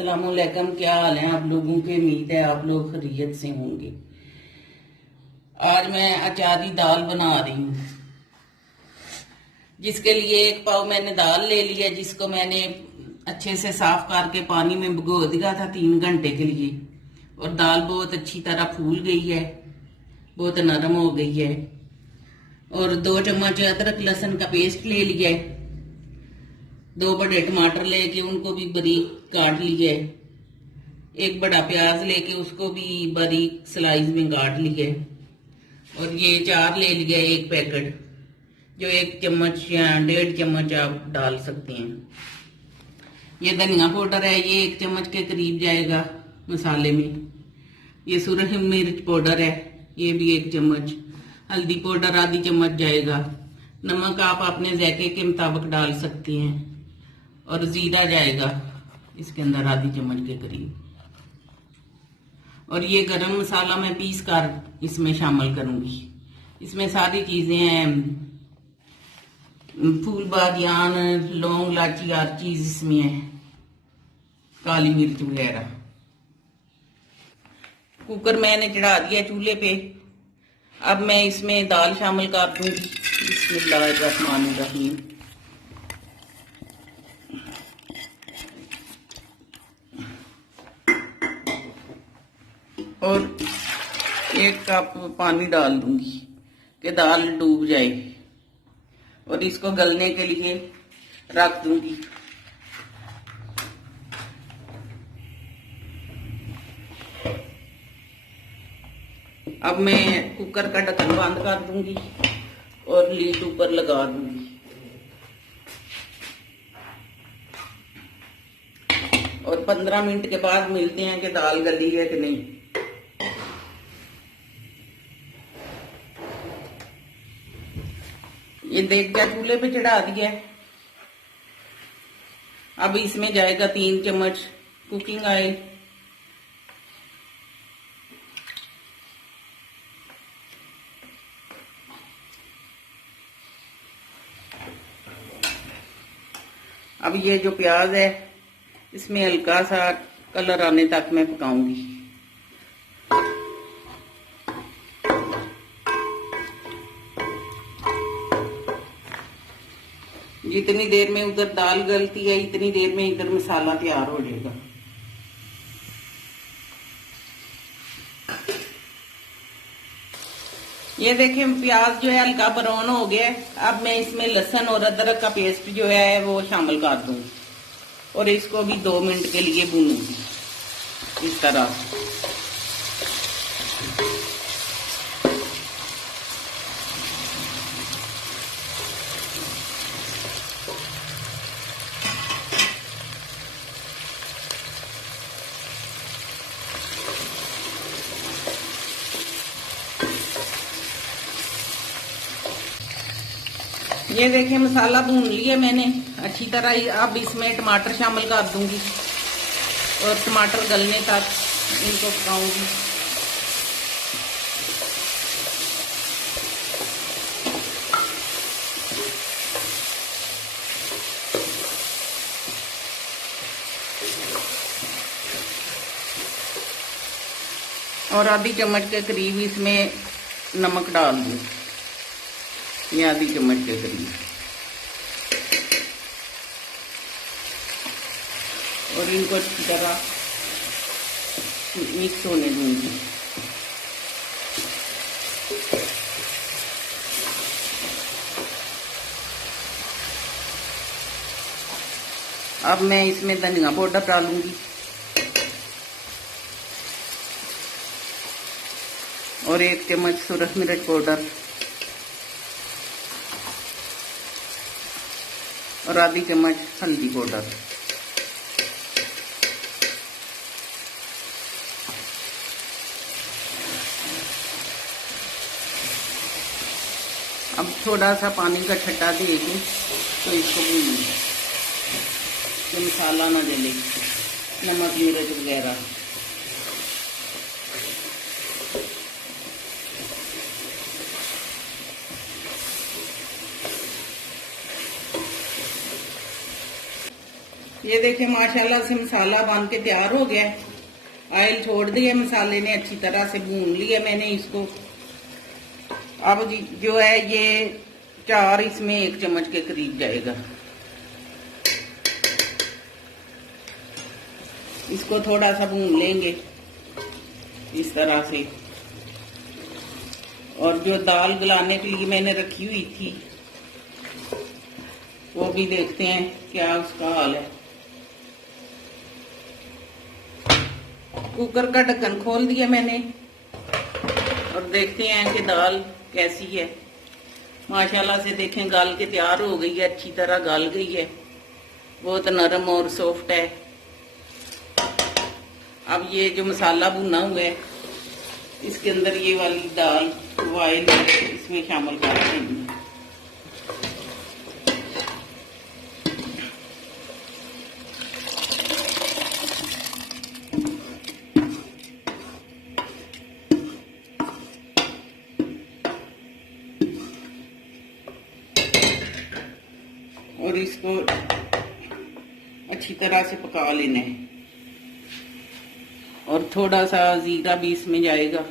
अस्सलामुअलैकुम। क्या हाल है आप लोगों के? उम्मीद है आप लोग खैरियत से होंगे। आज मैं अचारी दाल बना रही हूँ, जिसके लिए एक पाव मैंने दाल ले लिया, जिसको मैंने अच्छे से साफ करके पानी में भिगो दिया था 3 घंटे के लिए। और दाल बहुत अच्छी तरह फूल गई है, बहुत नरम हो गई है। और 2 चम्मच अदरक लहसुन का पेस्ट ले लिया है। 2 बड़े टमाटर लेके उनको भी बारीक काट लिया है। 1 बड़ा प्याज लेके उसको भी बारीक स्लाइस में काट लिया है। और ये 4 ले लिया 1 पैकेट, जो 1 चम्मच या 1.5 चम्मच आप डाल सकते हैं। ये धनिया पाउडर है, ये 1 चम्मच के करीब जाएगा मसाले में। ये सुरख मिर्च पाउडर है, ये भी 1 चम्मच। हल्दी पाउडर आधी चम्मच जाएगा। नमक आप अपने जायके के मुताबिक डाल सकते हैं। और जीरा जाएगा इसके अंदर आधी चम्मच के करीब। और ये गरम मसाला मैं पीस कर इसमें शामिल करूंगी। इसमें सारी चीजें हैं, फूल बादियान, लौंग, इलायची, हर चीज इसमें है, काली मिर्च वगैरह। कुकर मैंने चढ़ा दिया चूल्हे पे। अब मैं इसमें दाल शामिल कर दूंगी। बिस्मिल्लाहिर्रहमानिर्रहीम। और 1 कप पानी डाल दूंगी कि दाल डूब जाए। और इसको गलने के लिए रख दूंगी। अब मैं कुकर का ढक्कन बंद कर दूंगी और लीड ऊपर लगा दूंगी। और 15 मिनट के बाद मिलते हैं कि दाल गली है कि नहीं। ये देख कर चूल्हे पे चढ़ा दिया है। अब इसमें जाएगा 3 चम्मच कुकिंग ऑयल। अब ये जो प्याज है इसमें हल्का सा कलर आने तक मैं पकाऊंगी। जितनी देर में उधर दाल गलती है, इतनी देर में इधर मसाला तैयार हो जाएगा। ये देखें प्याज जो है हल्का ब्राउन हो गया है। अब मैं इसमें लहसुन और अदरक का पेस्ट जो है वो शामिल कर दूंगी और इसको भी 2 मिनट के लिए भूनूंगी इस तरह। ये देखिए मसाला भून लिया मैंने अच्छी तरह। अब इसमें टमाटर शामिल कर दूंगी और टमाटर गलने तक इनको पकाऊंगी। और आधी चम्मच के करीब इसमें नमक डाल दूँ, ये आधी चम्मच के करीब। और इनको अच्छी तरह मिक्स होने दूंगी। अब मैं इसमें धनिया पाउडर डालूंगी और 1 चम्मच सुरख मिर्च पाउडर और आधी चम्मच हल्दी पाउडर। अब थोड़ा सा पानी का छट्टा देके तो इसको भूनूंगी कि मसाला ना जले, नमक मिर्च वगैरह। ये देखें माशाल्लाह से मसाला बन के तैयार हो गया है। ऑयल छोड़ दिया, मसाले ने अच्छी तरह से भून लिया मैंने इसको। अब जो है ये 4 इसमें 1 चम्मच के करीब जाएगा। इसको थोड़ा सा भून लेंगे इस तरह से। और जो दाल गलाने के लिए मैंने रखी हुई थी वो भी देखते हैं क्या उसका हाल है। कुकर का ढक्कन खोल दिया मैंने और देखते हैं कि दाल कैसी है। माशाल्लाह से देखें गल के तैयार हो गई है, अच्छी तरह गल गई है, बहुत नरम और सॉफ्ट है। अब ये जो मसाला भुना हुआ है इसके अंदर ये वाली दाल बॉयल इसमें शामिल कर देंगे। और इसको अच्छी तरह से पका लेना है। और थोड़ा सा जीरा भी इसमें जाएगा।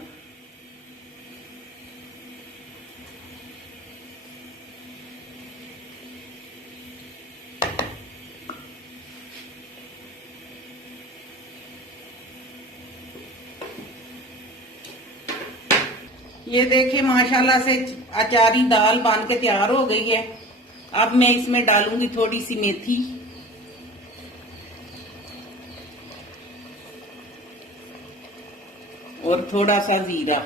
ये देखिए माशाल्लाह से अचारी दाल बन के तैयार हो गई है। अब मैं इसमें डालूंगी थोड़ी सी मेथी और थोड़ा सा जीरा,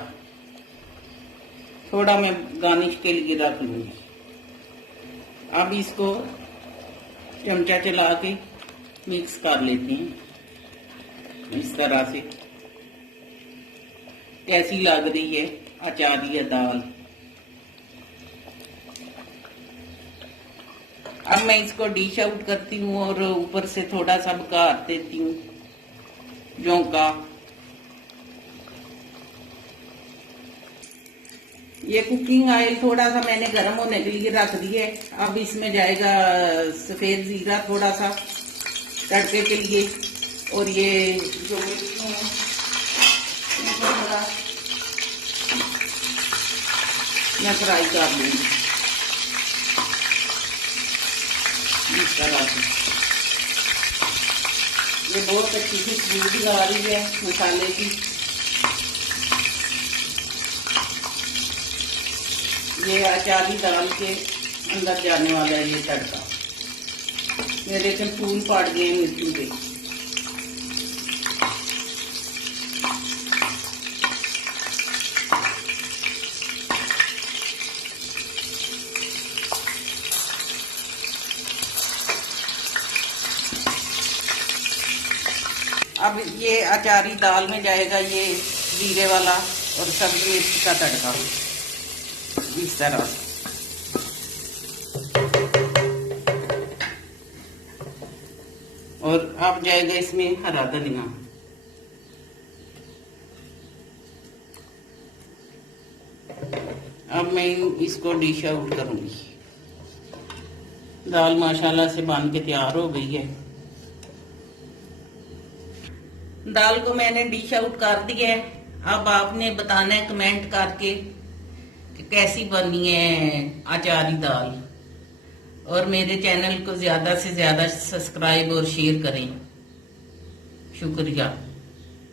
थोड़ा मैं गार्निश के लिए रख लूंगी। अब इसको चमचा चला के मिक्स कर लेते हैं इस तरह से। कैसी लग रही है अचारी दाल। अब मैं इसको डिश आउट करती हूँ और ऊपर से थोड़ा सा बघार देती हूँ जौ का। ये कुकिंग ऑयल थोड़ा सा मैंने गर्म होने के लिए रख दिया है। अब इसमें जाएगा सफेद जीरा थोड़ा सा तड़के के लिए। और ये जो थोड़ा मैं फ्राई कर लूंगी इस तरह से। ये बहुत अच्छी सी खुशबू भी आ रही है मसाले की। ये अचारी दाल के अंदर जाने वाला है ये तड़का। मेरे के फूल पड़ गए मिर्चू के। अब ये अचारी दाल में जाएगा ये जीरे वाला और सब्जी मिर्च का तड़का इस तरह से। और अब जाएगा इसमें हरा धनिया। अब मैं इसको डिश आउट करूंगी। दाल माशाल्लाह से बन के तैयार हो गई है। दाल को मैंने डिश आउट कर दिया है। अब आपने बताना है कमेंट करके कि कैसी बनी है अचारी दाल। और मेरे चैनल को ज्यादा से ज्यादा सब्सक्राइब और शेयर करें। शुक्रिया।